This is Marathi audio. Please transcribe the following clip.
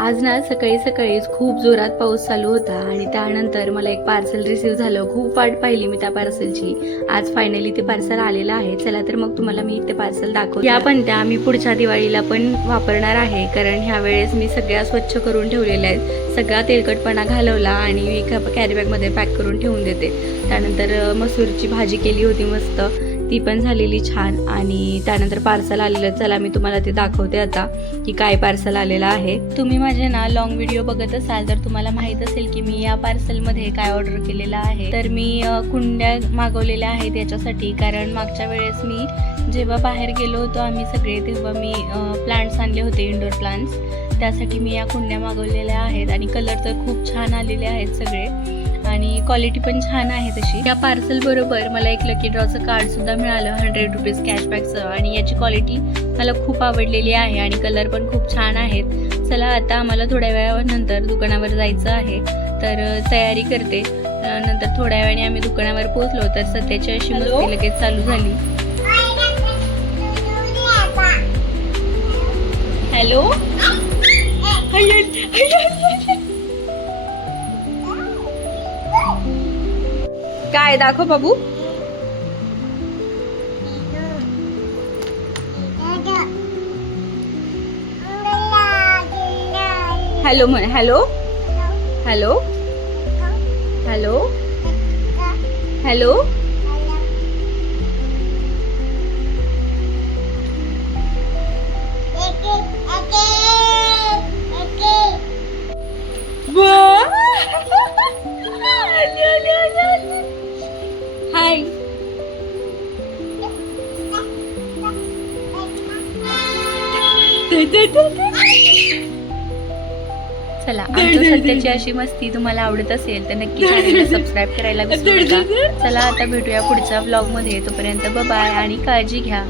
आज ना सकाळी सकाळीच खूप जोरात पाऊस चालू होता आणि त्यानंतर मला एक पार्सल रिसीव झालं. खूप वाट पाहिली मी त्या पार्सलची. आज फायनली ते पार्सल आलेलं आहे. चला तर मग तुम्हाला मी ते पार्सल दाखवते. या पण त्या मी पुढच्या दिवाळीला पण वापरणार आहे, कारण ह्या वेळेस मी सगळ्या स्वच्छ करून ठेवलेल्या आहेत. सगळा तेलकटपणा घालवला आणि मी कॅरी बॅगमध्ये पॅक करून ठेवून देते. त्यानंतर मसूरची भाजी केली होती मस्त, ती पण झालेली छान. आणि त्यानंतर पार्सल आलेलं. चला मी तुम्हाला ते दाखवते आता की काय पार्सल आलेलं आहे. तुम्ही माझे ना लॉंग व्हिडिओ बघत असाल तर तुम्हाला माहित असेल की मी या पार्सलमध्ये काय ऑर्डर केलेलं आहे. तर मी कुंड्या मागवलेल्या आहेत याच्यासाठी, कारण मागच्या वेळेस मी जेव्हा बाहेर गेलो होतो आम्ही सगळे, तेव्हा मी प्लांट्स आणले होते, इंडोर प्लांट्स. त्यासाठी मी या कुंड्या मागवलेल्या आहेत आणि कलर तर खूप छान आलेले आहेत सगळे आणि क्वालिटी पण छान आहे तशी. या पार्सल बरोबर मला एक लकी ड्रॉचं कार्ड सुद्धा मिळालं 100 रुपीज कॅशबॅकचं, आणि याची क्वालिटी मला खूप आवडलेली आहे आणि कलर पण खूप छान आहेत. चला आता आम्हाला थोड्या वेळानंतर दुकानावर जायचं आहे, तर तयारी करते. नंतर थोड्या वेळाने आम्ही दुकानावर पोहोचलो तर सध्याची अशी मस्ती लगेच चालू झाली. हॅलो, काय दाखव बाबू. हॅलो म्हण. Hello hello hello hello. Hi. चला, आमच्या सध्याची अशी मस्ती तुम्हाला आवडत असेल तर नक्की चॅनलला सबस्क्राईब करायला विसरू नका. चला आता भेटूया पुढच्या व्लॉग मध्ये. तोपर्यंत बाय बाय आणि काळजी घ्या.